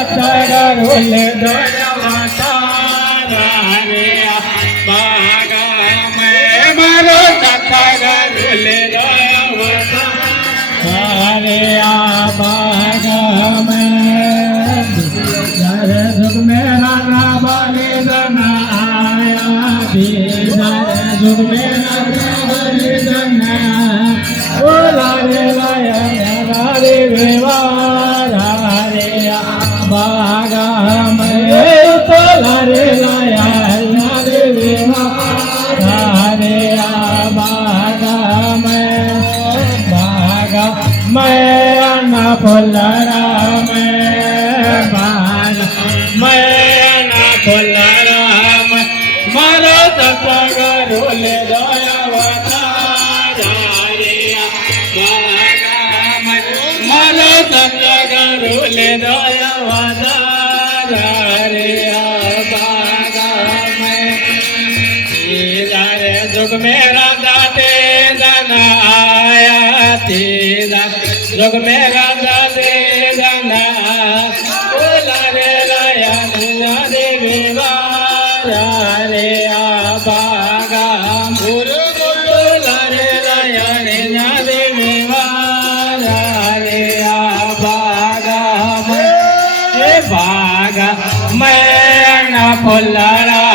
સતગુરુ લીધો અવતાર રે બાગા મેં મારો સતગુરુ લીધો અવતાર રે બાગા મેં જયારે સુખ મેરા ના બલિદાન આયા જયારે સુખ મેરા ના બલિદાન ઓલા રે લાયા રે વેવા રે બાગા મેં તોલા રે લાયા રે વેવા રે બાગા મેં ના ફોલરા મેં મેં ના ફોલરા મારો સતગુરુ લીધો અવતાર રે બાગા મેં મારો સતગુરુ લીધો અવતાર રે બાગા મેં રે જુગ મેરા દાદે જન આયા તેરા જુગ મેરા દાદે જન ઓલા રે લાયા રે વેવા રે બાગા ગુરુ ઓલા રે લાયા રે વેવા રે બાગા મેં બાગા મેં ના ફોલરા